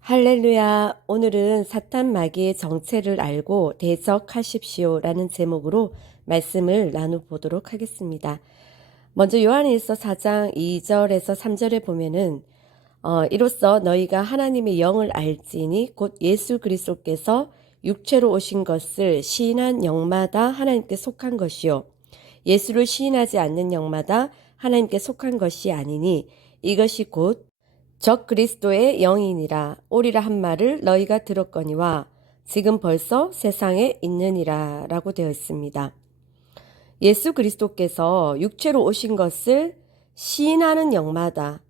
할렐루야. 오늘은 사탄 마귀의 정체를 알고 대적하십시오 라는 제목으로 말씀을 나눠보도록 하겠습니다. 먼저 요한일서 4장 2절에서 3절에 보면은 이로써 너희가 하나님의 영을 알지니 곧 예수 그리스도께서 육체로 오신 것을 시인한 영마다 하나님께 속한 것이요 예수를 시인하지 않는 영마다 하나님께 속한 것이 아니니 이것이 곧 적 그리스도의 영이니라 오리라 한 말을 너희가 들었거니와 지금 벌써 세상에 있느니라 라고 되어 있습니다. 예수 그리스도께서 육체로 오신 것을 시인하는 영마다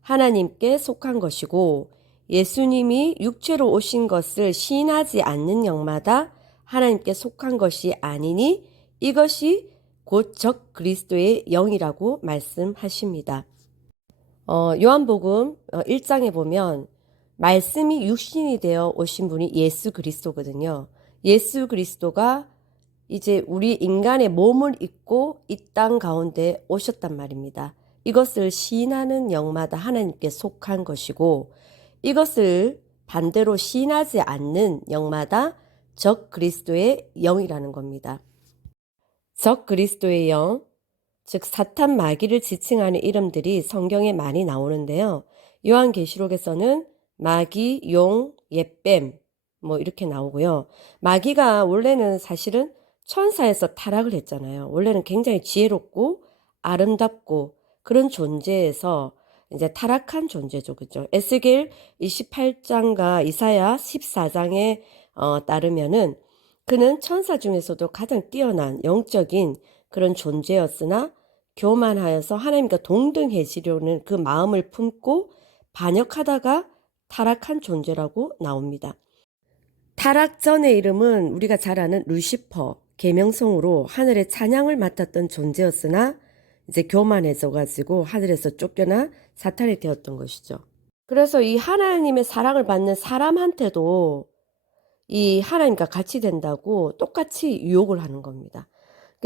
하나님께 속한 것이고 예수님이 육체로 오신 것을 시인하지 않는 영마다 하나님께 속한 것이 아니니 이것이 곧 적 그리스도의 영이라고 말씀하십니다. 요한복음 1장에 보면 말씀이 육신이 되어 오신 분이 예수 그리스도거든요. 예수 그리스도가 이제 우리 인간의 몸을 입고 이 땅 가운데 오셨단 말입니다. 이것을 시인하는 영마다 하나님께 속한 것이고 이것을 반대로 시인하지 않는 영마다 적 그리스도의 영이라는 겁니다. 적 그리스도의 영, 즉 사탄 마귀를 지칭하는 이름들이 성경에 많이 나오는데요. 요한계시록에서는 마귀, 용, 옅뱀 뭐 이렇게 나오고요. 마귀가 원래는 사실은 천사에서 타락을 했잖아요. 원래는 굉장히 지혜롭고 아름답고 그런 존재에서 이제 타락한 존재죠. 그죠? 에스겔 28장과 이사야 14장에 따르면은 그는 천사 중에서도 가장 뛰어난 영적인 그런 존재였으나 교만하여서 하나님과 동등해지려는 그 마음을 품고 반역하다가 타락한 존재라고 나옵니다. 타락 전의 이름은 우리가 잘 아는 루시퍼, 계명성으로 하늘의 찬양을 맡았던 존재였으나 이제 교만해져 가지고 하늘에서 쫓겨나 사탄이 되었던 것이죠. 그래서 이 하나님의 사랑을 받는 사람한테도 이 하나님과 같이 된다고 똑같이 유혹을 하는 겁니다.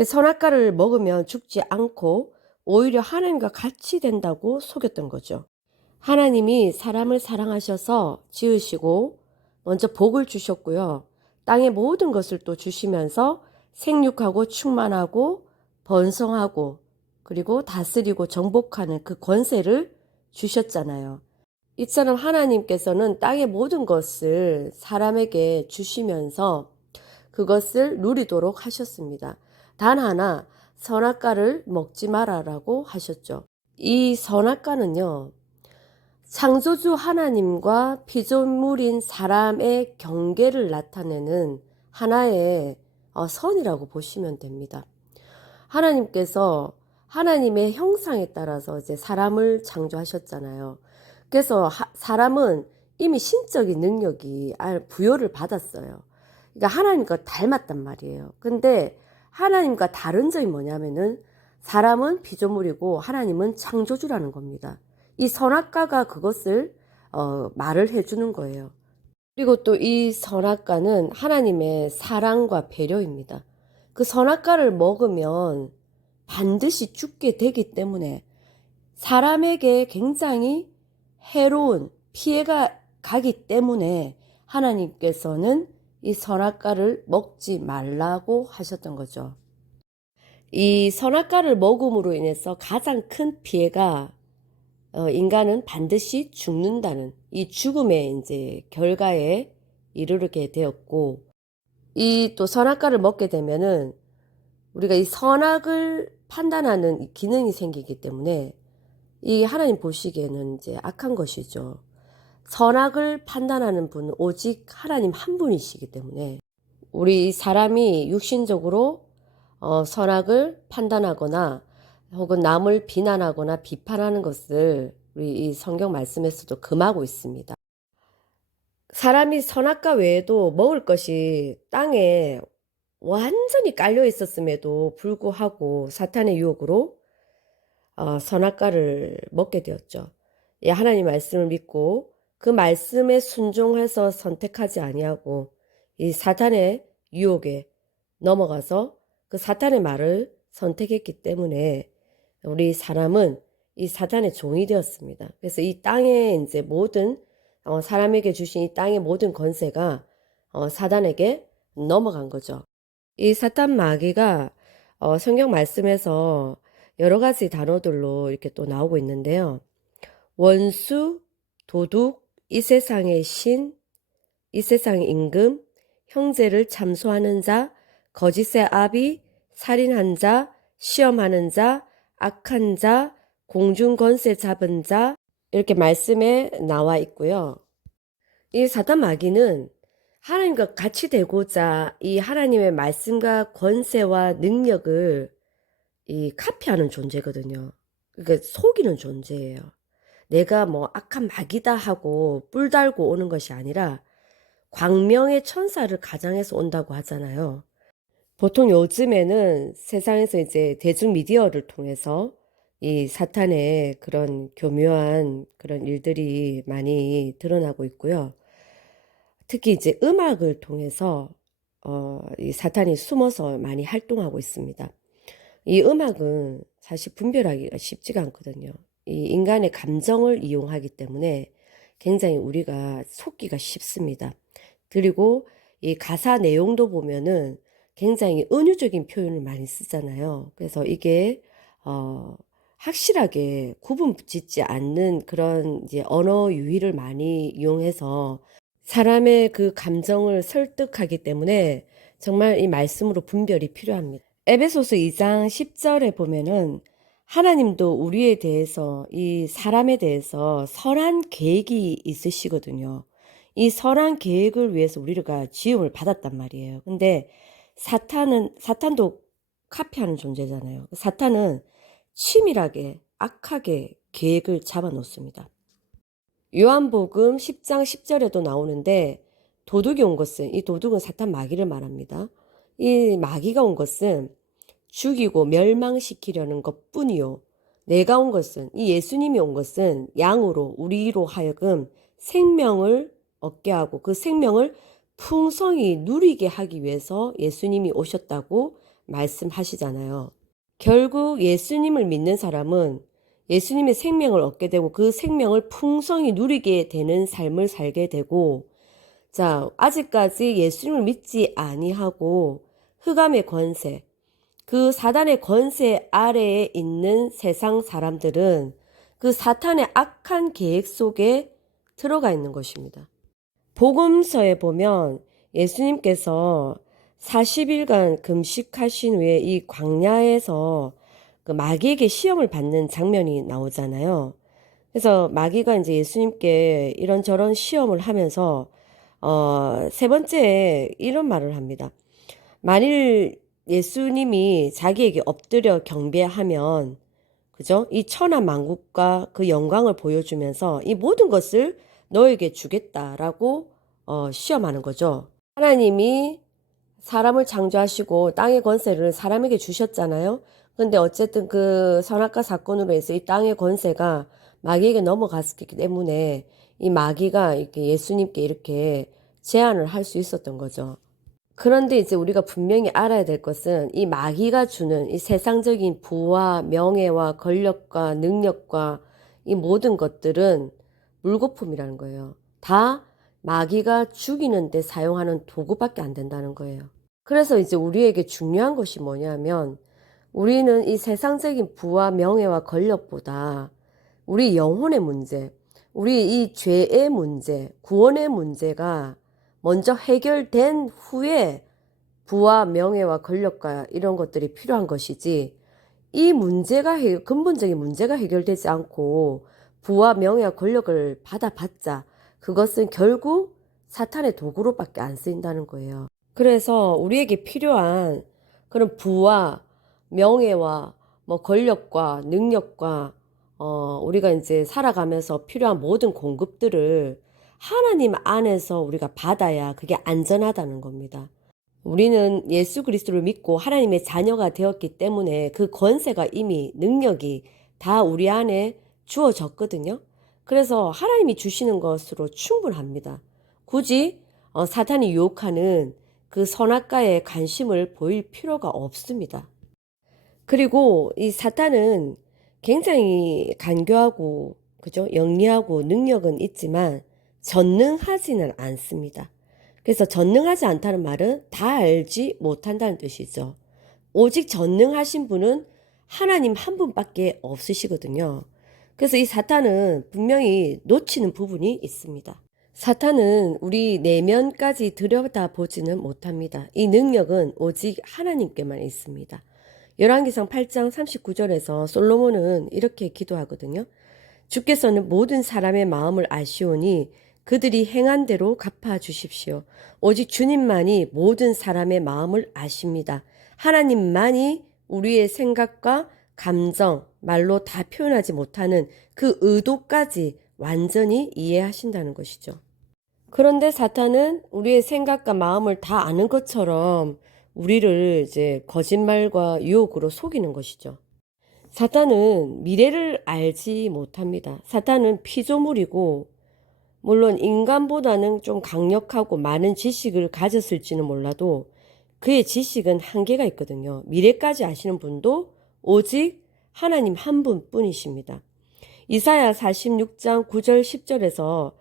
선악과를 먹으면 죽지 않고 오히려 하나님과 같이 된다고 속였던 거죠. 하나님이 사람을 사랑하셔서 지으시고 먼저 복을 주셨고요. 땅의 모든 것을 또 주시면서 생육하고 충만하고 번성하고 그리고 다스리고 정복하는 그 권세를 주셨잖아요. 이처럼 하나님께서는 땅의 모든 것을 사람에게 주시면서 그것을 누리도록 하셨습니다. 단 하나 선악과를 먹지 마라라고 하셨죠. 이 선악과는요. 창조주 하나님과 피조물인 사람의 경계를 나타내는 하나의 선이라고 보시면 됩니다. 하나님께서 하나님의 형상에 따라서 이제 사람을 창조하셨잖아요. 그래서 사람은 이미 신적인 능력이 부여를 받았어요. 그러니까 하나님과 닮았단 말이에요. 근데 하나님과 다른 점이 뭐냐면은 사람은 피조물이고 하나님은 창조주라는 겁니다. 이 선악과가 그것을 말을 해주는 거예요. 그리고 또 이 선악과는 하나님의 사랑과 배려입니다. 그 선악과를 먹으면 반드시 죽게 되기 때문에 사람에게 굉장히 해로운 피해가 가기 때문에 하나님께서는 이 선악과를 먹지 말라고 하셨던 거죠. 이 선악과를 먹음으로 인해서 가장 큰 피해가 인간은 반드시 죽는다는 이 죽음의 이제 결과에 이르게 되었고 이 또 선악과를 먹게 되면은 우리가 이 선악을 판단하는 기능이 생기기 때문에 이 하나님 보시기에는 이제 악한 것이죠. 선악을 판단하는 분은 오직 하나님 한 분이시기 때문에 우리 사람이 육신적으로 선악을 판단하거나 혹은 남을 비난하거나 비판하는 것을 우리 이 성경 말씀에서도 금하고 있습니다. 사람이 선악과 외에도 먹을 것이 땅에 완전히 깔려 있었음에도 불구하고 사탄의 유혹으로 선악과를 먹게 되었죠. 예, 하나님 말씀을 믿고 그 말씀에 순종해서 선택하지 아니하고 이 사탄의 유혹에 넘어가서 그 사탄의 말을 선택했기 때문에 우리 사람은 이 사탄의 종이 되었습니다. 그래서 이 땅에 이제 모든 사람에게 주신 이 땅의 모든 권세가 사단에게 넘어간 거죠. 이 사탄 마귀가 성경 말씀에서 여러 가지 단어들로 이렇게 또 나오고 있는데요. 원수, 도둑, 이 세상의 신, 이 세상의 임금, 형제를 참소하는 자, 거짓의 아비, 살인한 자, 시험하는 자, 악한 자, 공중 권세 잡은 자, 이렇게 말씀에 나와 있고요. 이 사단 마귀는 하나님과 같이 되고자 이 하나님의 말씀과 권세와 능력을 이 카피하는 존재거든요. 그러니까 속이는 존재예요. 내가 뭐 악한 마귀다 하고 뿔 달고 오는 것이 아니라 광명의 천사를 가장해서 온다고 하잖아요. 보통 요즘에는 세상에서 이제 대중 미디어를 통해서 이 사탄의 그런 교묘한 그런 일들이 많이 드러나고 있고요. 특히 이제 음악을 통해서 이 사탄이 숨어서 많이 활동하고 있습니다. 이 음악은 사실 분별하기가 쉽지가 않거든요. 이 인간의 감정을 이용하기 때문에 굉장히 우리가 속기가 쉽습니다. 그리고 이 가사 내용도 보면은 굉장히 은유적인 표현을 많이 쓰잖아요. 그래서 이게 확실하게 구분 짓지 않는 그런 이제 언어 유희를 많이 이용해서 사람의 그 감정을 설득하기 때문에 정말 이 말씀으로 분별이 필요합니다. 에베소서 2장 10절에 보면은 하나님도 우리에 대해서 이 사람에 대해서 선한 계획이 있으시거든요. 이 선한 계획을 위해서 우리가 지음을 받았단 말이에요. 근데 사탄도 카피하는 존재잖아요. 사탄은 치밀하게 악하게 계획을 잡아 놓습니다. 요한복음 10장 10절에도 나오는데 도둑이 온 것은 이 도둑은 사탄 마귀를 말합니다. 이 마귀가 온 것은 죽이고 멸망시키려는 것뿐이요. 내가 온 것은 이 예수님이 온 것은 양으로 우리로 하여금 생명을 얻게 하고 그 생명을 풍성히 누리게 하기 위해서 예수님이 오셨다고 말씀하시잖아요. 결국 예수님을 믿는 사람은 예수님의 생명을 얻게 되고 그 생명을 풍성히 누리게 되는 삶을 살게 되고, 자, 아직까지 예수님을 믿지 아니하고 흑암의 권세, 그 사단의 권세 아래에 있는 세상 사람들은 그 사탄의 악한 계획 속에 들어가 있는 것입니다. 복음서에 보면 예수님께서 40일간 금식하신 후에 이 광야에서 그 마귀에게 시험을 받는 장면이 나오잖아요. 그래서 마귀가 이제 예수님께 이런저런 시험을 하면서 세 번째에 이런 말을 합니다. 만일 예수님이 자기에게 엎드려 경배하면, 그죠? 이 천하 만국과 그 영광을 보여주면서 이 모든 것을 너에게 주겠다라고 시험하는 거죠. 하나님이 사람을 창조하시고 땅의 권세를 사람에게 주셨잖아요. 근데 어쨌든 그 선악과 사건으로 해서 이 땅의 권세가 마귀에게 넘어갔기 때문에 이 마귀가 이렇게 예수님께 이렇게 제안을 할 수 있었던 거죠. 그런데 이제 우리가 분명히 알아야 될 것은 이 마귀가 주는 이 세상적인 부와 명예와 권력과 능력과 이 모든 것들은 물거품이라는 거예요. 다 마귀가 죽이는 데 사용하는 도구밖에 안 된다는 거예요. 그래서 이제 우리에게 중요한 것이 뭐냐면 우리는 이 세상적인 부와 명예와 권력보다 우리 영혼의 문제, 우리 이 죄의 문제, 구원의 문제가 먼저 해결된 후에 부와 명예와 권력과 이런 것들이 필요한 것이지, 이 문제가 근본적인 문제가 해결되지 않고 부와 명예와 권력을 받아봤자 그것은 결국 사탄의 도구로밖에 안 쓰인다는 거예요. 그래서 우리에게 필요한 그런 부와 명예와 뭐 권력과 능력과 우리가 이제 살아가면서 필요한 모든 공급들을 하나님 안에서 우리가 받아야 그게 안전하다는 겁니다. 우리는 예수 그리스도를 믿고 하나님의 자녀가 되었기 때문에 그 권세가 이미 능력이 다 우리 안에 주어졌거든요. 그래서 하나님이 주시는 것으로 충분합니다. 굳이 사탄이 유혹하는 그 선악과에 관심을 보일 필요가 없습니다. 그리고 이 사탄은 굉장히 간교하고, 그죠? 영리하고 능력은 있지만, 전능하지는 않습니다. 그래서 전능하지 않다는 말은 다 알지 못한다는 뜻이죠. 오직 전능하신 분은 하나님 한 분밖에 없으시거든요. 그래서 이 사탄은 분명히 놓치는 부분이 있습니다. 사탄은 우리 내면까지 들여다보지는 못합니다. 이 능력은 오직 하나님께만 있습니다. 열왕기상 8장 39절에서 솔로몬은 이렇게 기도하거든요. 주께서는 모든 사람의 마음을 아시오니 그들이 행한 대로 갚아 주십시오. 오직 주님만이 모든 사람의 마음을 아십니다. 하나님만이 우리의 생각과 감정, 말로 다 표현하지 못하는 그 의도까지 완전히 이해하신다는 것이죠. 그런데 사탄은 우리의 생각과 마음을 다 아는 것처럼 우리를 이제 거짓말과 유혹으로 속이는 것이죠. 사탄은 미래를 알지 못합니다. 사탄은 피조물이고, 물론 인간보다는 좀 강력하고 많은 지식을 가졌을지는 몰라도 그의 지식은 한계가 있거든요. 미래까지 아시는 분도 오직 하나님 한 분뿐이십니다. 이사야 46장 9절 10절에서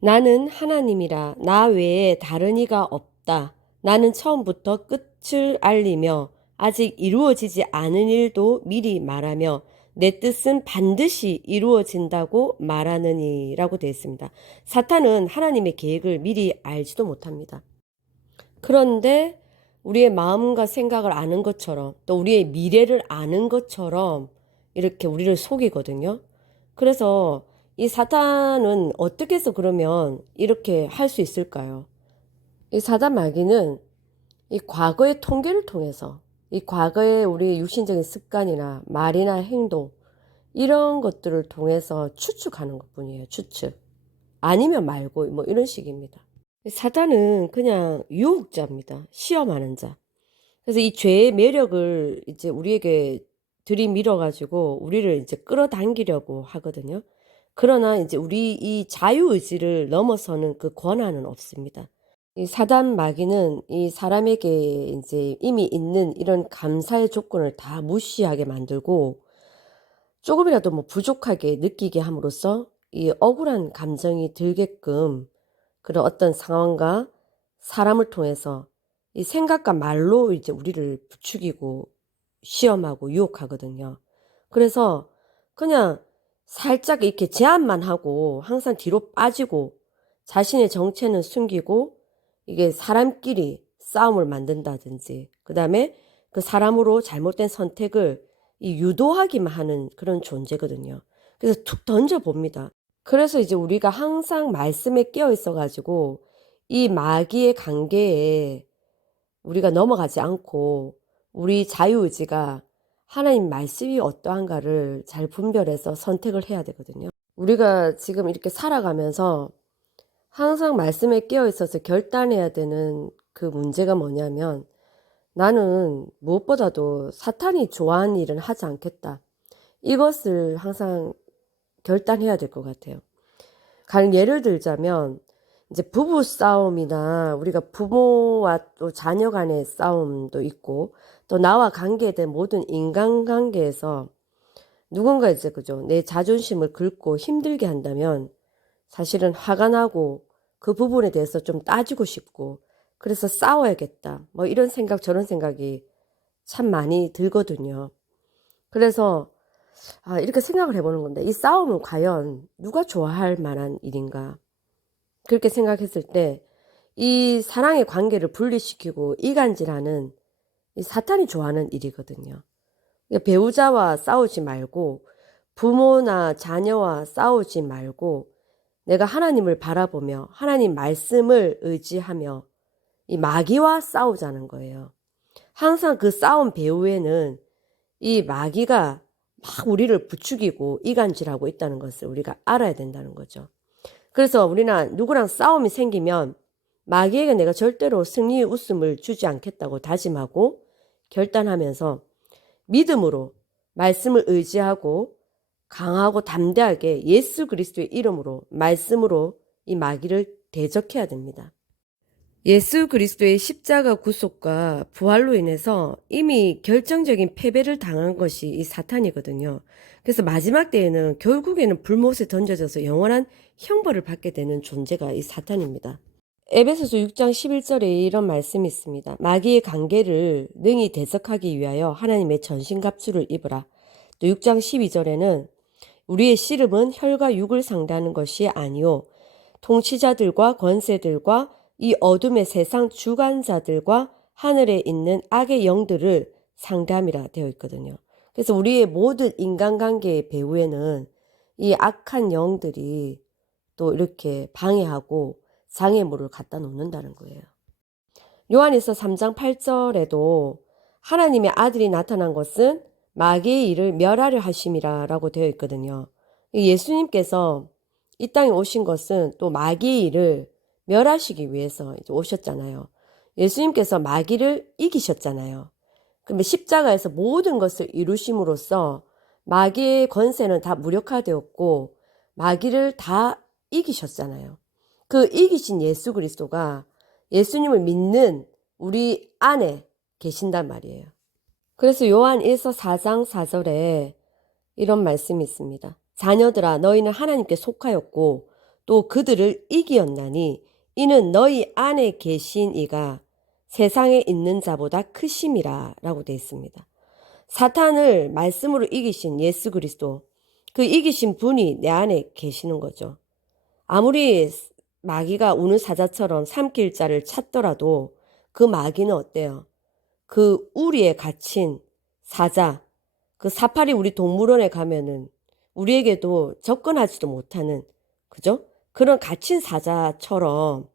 나는 하나님이라 나 외에 다른 이가 없다. 나는 처음부터 끝을 알리며 아직 이루어지지 않은 일도 미리 말하며 내 뜻은 반드시 이루어진다고 말하느니라고 되어 있습니다. 사탄은 하나님의 계획을 미리 알지도 못합니다. 그런데 우리의 마음과 생각을 아는 것처럼 또 우리의 미래를 아는 것처럼 이렇게 우리를 속이거든요. 그래서 이 사탄은 어떻게 해서 그러면 이렇게 할 수 있을까요? 이 사단 마귀는 이 과거의 통계를 통해서 이 과거의 우리 육신적인 습관이나 말이나 행동 이런 것들을 통해서 추측하는 것뿐이에요. 추측. 아니면 말고 뭐 이런 식입니다. 사단은 그냥 유혹자입니다. 시험하는 자. 그래서 이 죄의 매력을 이제 우리에게 들이밀어 가지고 우리를 이제 끌어당기려고 하거든요. 그러나 이제 우리 이 자유의지를 넘어서는 그 권한은 없습니다. 이 사단 마귀는 이 사람에게 이제 이미 있는 이런 감사의 조건을 다 무시하게 만들고 조금이라도 뭐 부족하게 느끼게 함으로써 이 억울한 감정이 들게끔 그런 어떤 상황과 사람을 통해서 이 생각과 말로 이제 우리를 부추기고 시험하고 유혹하거든요. 그래서 그냥 살짝 이렇게 제안만 하고 항상 뒤로 빠지고 자신의 정체는 숨기고 이게 사람끼리 싸움을 만든다든지 그 다음에 그 사람으로 잘못된 선택을 이 유도하기만 하는 그런 존재거든요. 그래서 툭 던져봅니다. 그래서 이제 우리가 항상 말씀에 깨어 있어가지고 이 마귀의 관계에 우리가 넘어가지 않고 우리 자유의지가 하나님 말씀이 어떠한가를 잘 분별해서 선택을 해야 되거든요. 우리가 지금 이렇게 살아가면서 항상 말씀에 깨어 있어서 결단해야 되는 그 문제가 뭐냐면 나는 무엇보다도 사탄이 좋아하는 일은 하지 않겠다. 이것을 항상 결단해야 될 것 같아요. 가령 예를 들자면 이제 부부 싸움이나 우리가 부모와 또 자녀 간의 싸움도 있고 또 나와 관계된 모든 인간관계에서 누군가 이제 그죠 내 자존심을 긁고 힘들게 한다면 사실은 화가 나고 그 부분에 대해서 좀 따지고 싶고 그래서 싸워야겠다 뭐 이런 생각 저런 생각이 참 많이 들거든요. 그래서 이렇게 생각을 해보는 건데 이 싸움은 과연 누가 좋아할 만한 일인가 그렇게 생각했을 때 이 사랑의 관계를 분리시키고 이간질하는 이 사탄이 좋아하는 일이거든요. 그러니까 배우자와 싸우지 말고 부모나 자녀와 싸우지 말고 내가 하나님을 바라보며 하나님 말씀을 의지하며 이 마귀와 싸우자는 거예요. 항상 그 싸움 배후에는 이 마귀가 막 우리를 부추기고 이간질하고 있다는 것을 우리가 알아야 된다는 거죠. 그래서 우리는 누구랑 싸움이 생기면 마귀에게 내가 절대로 승리의 웃음을 주지 않겠다고 다짐하고 결단하면서 믿음으로 말씀을 의지하고 강하고 담대하게 예수 그리스도의 이름으로 말씀으로 이 마귀를 대적해야 됩니다. 예수 그리스도의 십자가 구속과 부활로 인해서 이미 결정적인 패배를 당한 것이 이 사탄이거든요. 그래서 마지막 때에는 결국에는 불못에 던져져서 영원한 형벌을 받게 되는 존재가 이 사탄입니다. 에베소서 6장 11절에 이런 말씀이 있습니다. 마귀의 관계를 능히 대적하기 위하여 하나님의 전신갑주를 입으라. 또 6장 12절에는 우리의 씨름은 혈과 육을 상대하는 것이 아니요 통치자들과 권세들과 이 어둠의 세상 주관자들과 하늘에 있는 악의 영들을 상대함이라 되어 있거든요. 그래서 우리의 모든 인간관계의 배후에는 이 악한 영들이 또 이렇게 방해하고 장애물을 갖다 놓는다는 거예요. 요한일서 3장 8절에도 하나님의 아들이 나타난 것은 마귀의 일을 멸하려 하심이라 라고 되어 있거든요. 예수님께서 이 땅에 오신 것은 또 마귀의 일을 멸하시기 위해서 오셨잖아요. 예수님께서 마귀를 이기셨잖아요. 그러면 십자가에서 모든 것을 이루심으로써 마귀의 권세는 다 무력화되었고 마귀를 다 이기셨잖아요. 그 이기신 예수 그리스도가 예수님을 믿는 우리 안에 계신단 말이에요. 그래서 요한 1서 4장 4절에 이런 말씀이 있습니다. 자녀들아 너희는 하나님께 속하였고 또 그들을 이기었나니 이는 너희 안에 계신 이가 세상에 있는 자보다 크심이라 라고 되어 있습니다. 사탄을 말씀으로 이기신 예수 그리스도, 그 이기신 분이 내 안에 계시는 거죠. 아무리 마귀가 우는 사자처럼 삼킬 자를 찾더라도 그 마귀는 어때요? 그 우리에 갇힌 사자, 그 사파리 우리 동물원에 가면은 우리에게도 접근하지도 못하는, 그죠? 그런 갇힌 사자처럼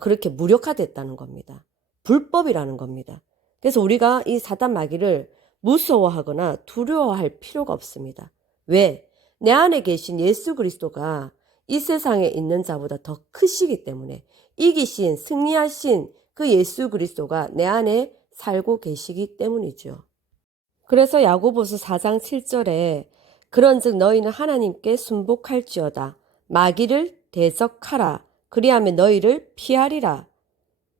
그렇게 무력화됐다는 겁니다. 불법이라는 겁니다. 그래서 우리가 이 사단 마귀를 무서워하거나 두려워할 필요가 없습니다. 왜? 내 안에 계신 예수 그리스도가 이 세상에 있는 자보다 더 크시기 때문에 이기신 승리하신 그 예수 그리스도가 내 안에 살고 계시기 때문이죠. 그래서 야고보서 4장 7절에 그런즉 너희는 하나님께 순복할지어다 마귀를 대적하라 그리하면 너희를 피하리라.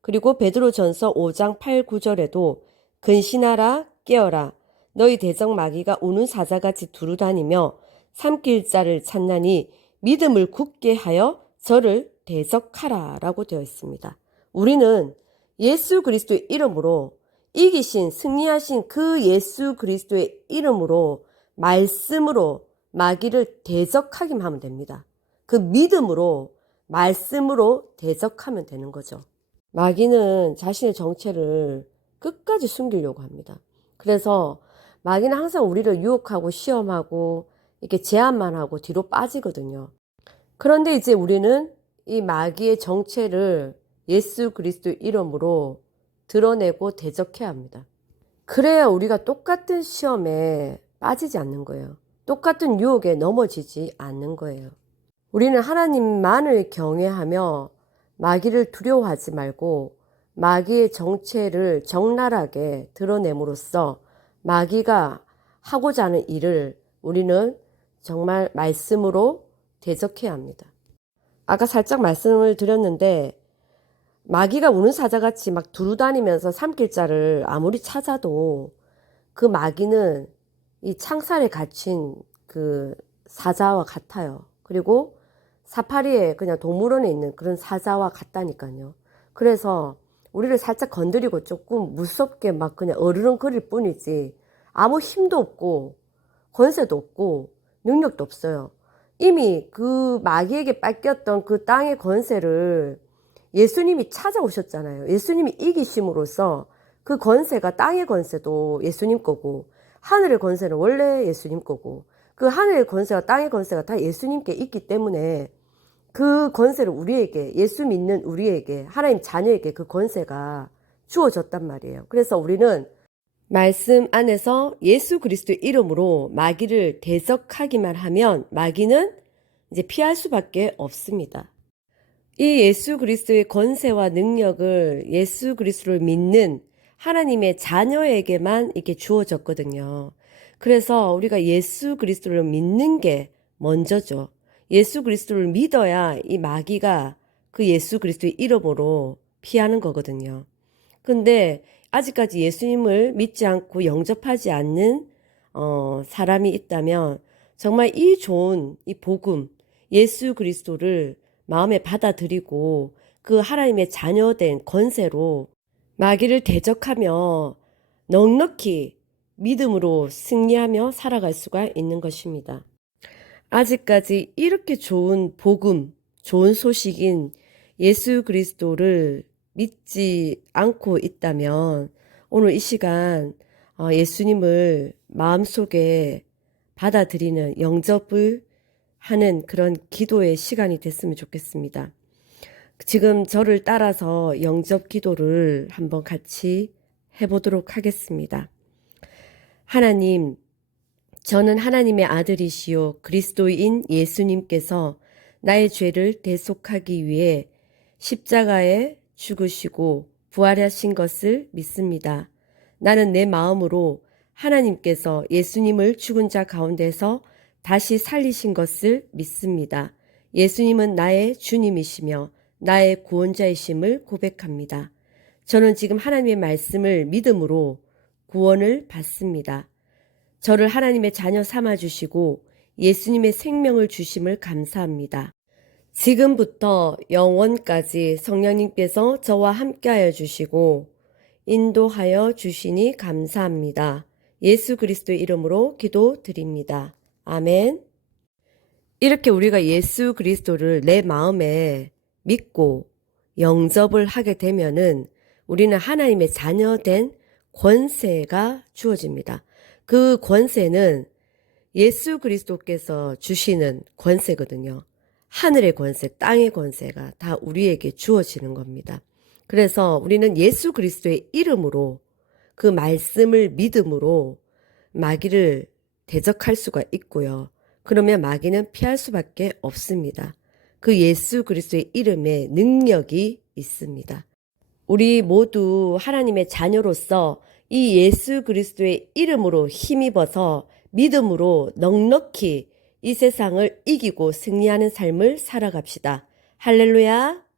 그리고 베드로전서 5장 8, 9절에도 근신하라 깨어라 너희 대적 마귀가 우는 사자같이 두루다니며 삼킬 자를 찾나니 믿음을 굳게 하여 저를 대적하라 라고 되어 있습니다. 우리는 예수 그리스도의 이름으로 이기신 승리하신 그 예수 그리스도의 이름으로 말씀으로 마귀를 대적하기만 하면 됩니다. 그 믿음으로 말씀으로 대적하면 되는 거죠. 마귀는 자신의 정체를 끝까지 숨기려고 합니다. 그래서 마귀는 항상 우리를 유혹하고 시험하고 이렇게 제한만 하고 뒤로 빠지거든요. 그런데 이제 우리는 이 마귀의 정체를 예수 그리스도의 이름으로 드러내고 대적해야 합니다. 그래야 우리가 똑같은 시험에 빠지지 않는 거예요. 똑같은 유혹에 넘어지지 않는 거예요. 우리는 하나님만을 경외하며 마귀를 두려워하지 말고 마귀의 정체를 적나라하게 드러냄으로써 마귀가 하고자 하는 일을 우리는 정말 말씀으로 대적해야 합니다. 아까 살짝 말씀을 드렸는데 마귀가 우는 사자같이 막 두루다니면서 삼킬 자를 아무리 찾아도 그 마귀는 이 창살에 갇힌 그 사자와 같아요. 그리고 사파리에 그냥 동물원에 있는 그런 사자와 같다니까요. 그래서 우리를 살짝 건드리고 조금 무섭게 막 그냥 어르렁거릴 뿐이지 아무 힘도 없고 권세도 없고 능력도 없어요. 이미 그 마귀에게 뺏겼던 그 땅의 권세를 예수님이 찾아오셨잖아요. 예수님이 이기심으로써 그 권세가 땅의 권세도 예수님 거고 하늘의 권세는 원래 예수님 거고 그 하늘의 권세와 땅의 권세가 다 예수님께 있기 때문에 그 권세를 우리에게 예수 믿는 우리에게 하나님 자녀에게 그 권세가 주어졌단 말이에요. 그래서 우리는 말씀 안에서 예수 그리스도의 이름으로 마귀를 대적하기만 하면 마귀는 이제 피할 수밖에 없습니다. 이 예수 그리스도의 권세와 능력을 예수 그리스도를 믿는 하나님의 자녀에게만 이렇게 주어졌거든요. 그래서 우리가 예수 그리스도를 믿는 게 먼저죠. 예수 그리스도를 믿어야 이 마귀가 그 예수 그리스도의 이름으로 피하는 거거든요. 근데 아직까지 예수님을 믿지 않고 영접하지 않는 사람이 있다면 정말 이 좋은 이 복음, 예수 그리스도를 마음에 받아들이고 그 하나님의 자녀된 권세로 마귀를 대적하며 넉넉히 믿음으로 승리하며 살아갈 수가 있는 것입니다. 아직까지 이렇게 좋은 복음, 좋은 소식인 예수 그리스도를 믿지 않고 있다면 오늘 이 시간 예수님을 마음속에 받아들이는 영접을 하는 그런 기도의 시간이 됐으면 좋겠습니다. 지금 저를 따라서 영접 기도를 한번 같이 해보도록 하겠습니다. 하나님, 저는 하나님의 아들이시요 그리스도인 예수님께서 나의 죄를 대속하기 위해 십자가에 죽으시고 부활하신 것을 믿습니다. 나는 내 마음으로 하나님께서 예수님을 죽은 자 가운데서 다시 살리신 것을 믿습니다. 예수님은 나의 주님이시며 나의 구원자이심을 고백합니다. 저는 지금 하나님의 말씀을 믿음으로 구원을 받습니다. 저를 하나님의 자녀 삼아주시고 예수님의 생명을 주심을 감사합니다. 지금부터 영원까지 성령님께서 저와 함께하여 주시고 인도하여 주시니 감사합니다. 예수 그리스도의 이름으로 기도드립니다. 아멘. 이렇게 우리가 예수 그리스도를 내 마음에 믿고 영접을 하게 되면은 우리는 하나님의 자녀된 권세가 주어집니다. 그 권세는 예수 그리스도께서 주시는 권세거든요. 하늘의 권세, 땅의 권세가 다 우리에게 주어지는 겁니다. 그래서 우리는 예수 그리스도의 이름으로 그 말씀을 믿음으로 마귀를 대적할 수가 있고요. 그러면 마귀는 피할 수밖에 없습니다. 그 예수 그리스도의 이름에 능력이 있습니다. 우리 모두 하나님의 자녀로서 이 예수 그리스도의 이름으로 힘입어서 믿음으로 넉넉히 이 세상을 이기고 승리하는 삶을 살아갑시다. 할렐루야!